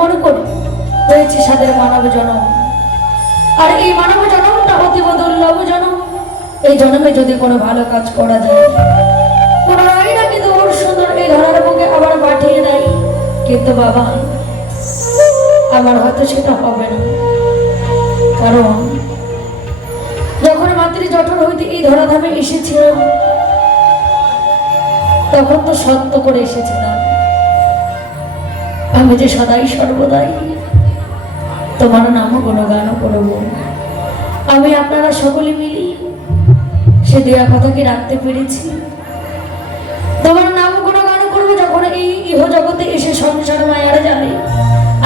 মনে করি হয়েছে সাদের মানব জনম। আর এই মানব জনমটা অতীব দুর্লভ জনম। এই জন্মে যদি কোনো ভালো কাজ করা যায়, কোনো রানীরা কিন্তু ওর সুন্দর এই ধরার বুকে আবার পাঠিয়ে দেয়। কিন্তু বাবা, আমার হয়তো সেটা হবে না। কারণ যখন মাতৃ জঠর হইতে এই ধরাধামে এসেছিলাম, তখন তো সত্য করে এসেছিলাম আমি যে সদাই সর্বদাই তোমার নাম গুণগান করব। আমি আপনারা সকলে মিলি সে দেয়া কথা কি রাখতে পেরেছি? তোমার নাম গুণগান করবো যখন এই ইহ জগতে এসে সংসার মায়ার জালে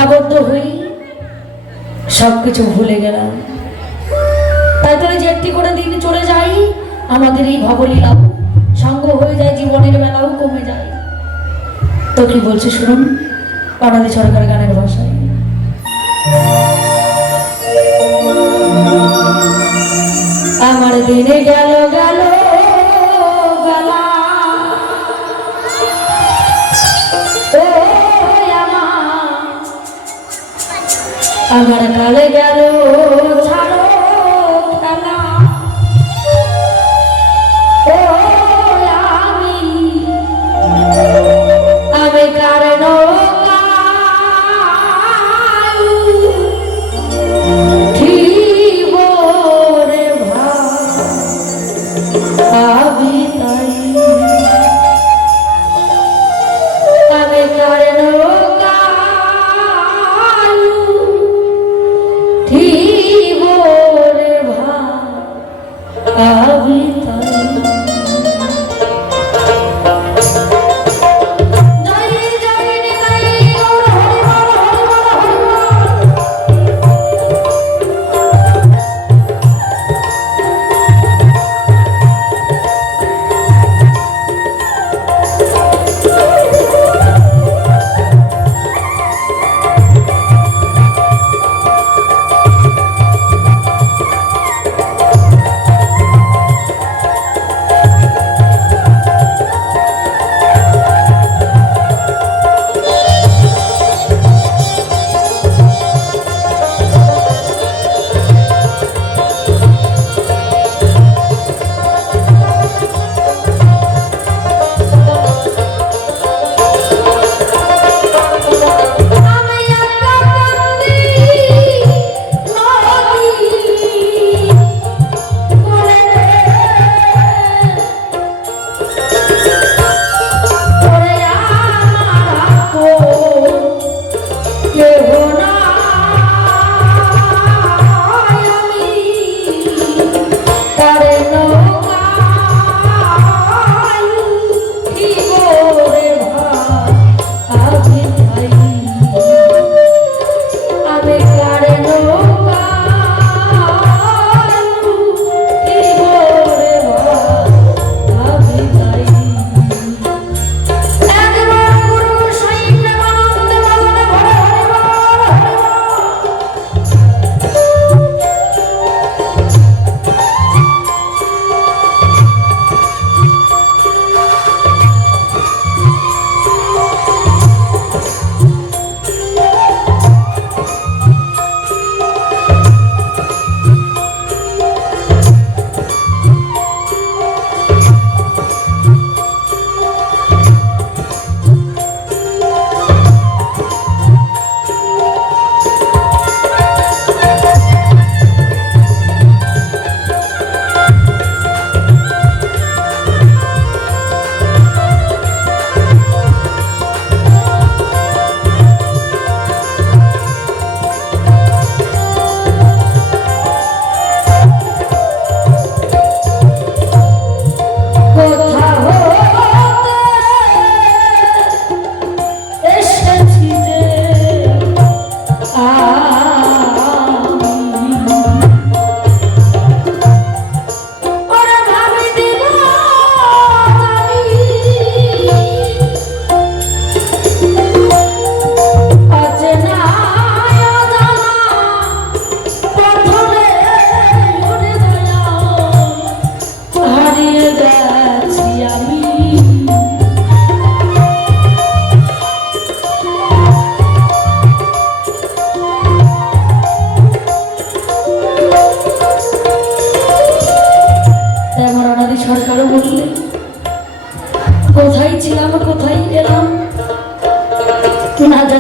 আবদ্ধ হই, সবকিছু ভুলে গেলাম। তাই তো যে একটি করে দিন চলে যাই, আমাদের এই ভবলীলাও সঙ্গ হয়ে যায়, জীবনের বেলাও কমে যায়। তো কি বলছে শুনুন পানাদি সরকার গানের ভাষায়। আমার দিনে গেল গেল বেলা, আমার কালে গেল ছাড়ো খেলা। আমি কারণ ঠিক রে ভাবি তাই, আমি কারণ ঠিক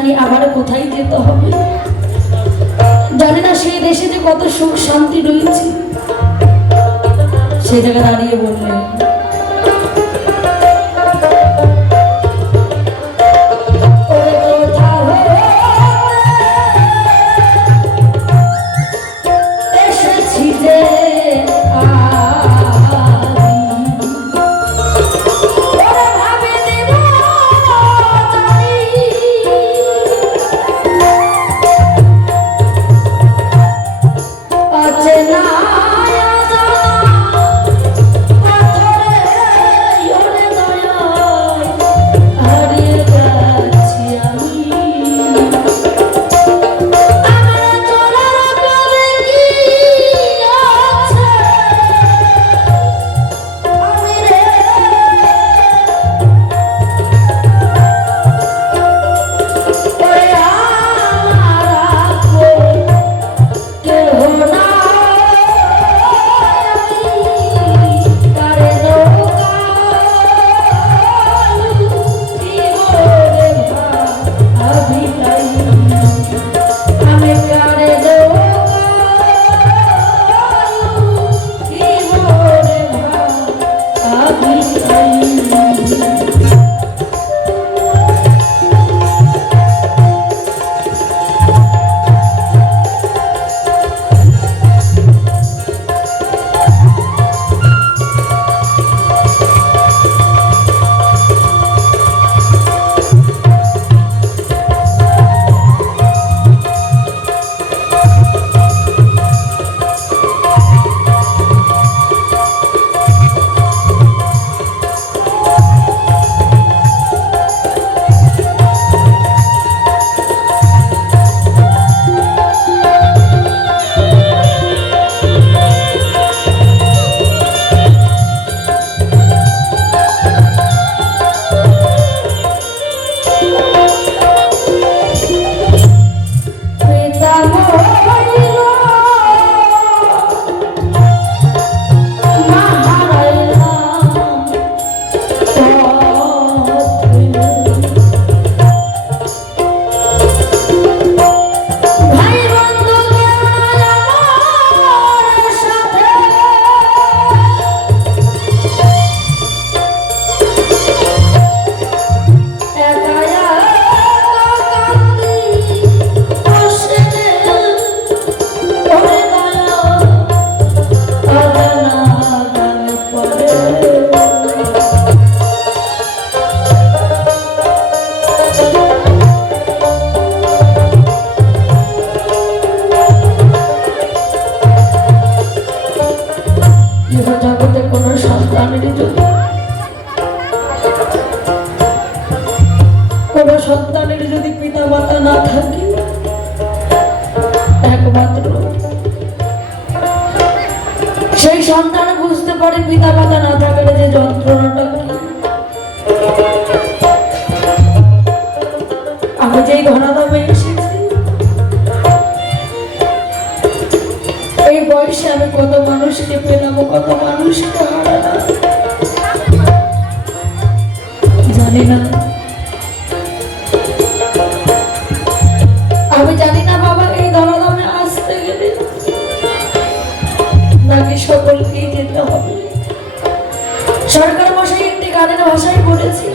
জানি আবার কোথায় যেতে হবে, জানি না সেই দেশে যে কত সুখ শান্তি রয়েছে। সেই জায়গায় দাঁড়িয়ে বললেন, কোনো সন্তানের যদি পিতা মাতা না থাকে, একমাত্র সেই সন্তান বুঝতে পারে পিতা মাতা না থাকলে যে যন্ত্রণাটা কি। আমি যেই ধরাধামে এসেছি, এই বয়সে আমি কত মানুষকে পেলাম, কত মানুষকে হারালাম জানি না। আমি জানি না বাবা এই ধরাধামে আসতে গেলে নাকি সকলকেই যেতে হবে। সরকার মশাই একটি গানের ভাষায় বলেছি,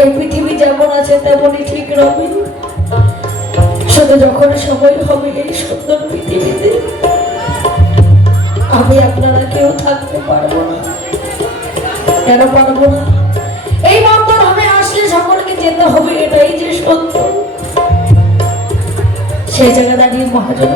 এই পৃথিবী যেমন আছে তেমনই ঠিক রবে, শুধু যখন সময় হবে এই সুন্দর পৃথিবীতে আমি আপনারা কেউ থাকতে পারবো না। কেন পারবো না? এই বন্ধন হবে আসলে সকলকে যেতে হবে, এটাই যে সত্য। সেই জায়গায় দাঁড়িয়ে মহাজন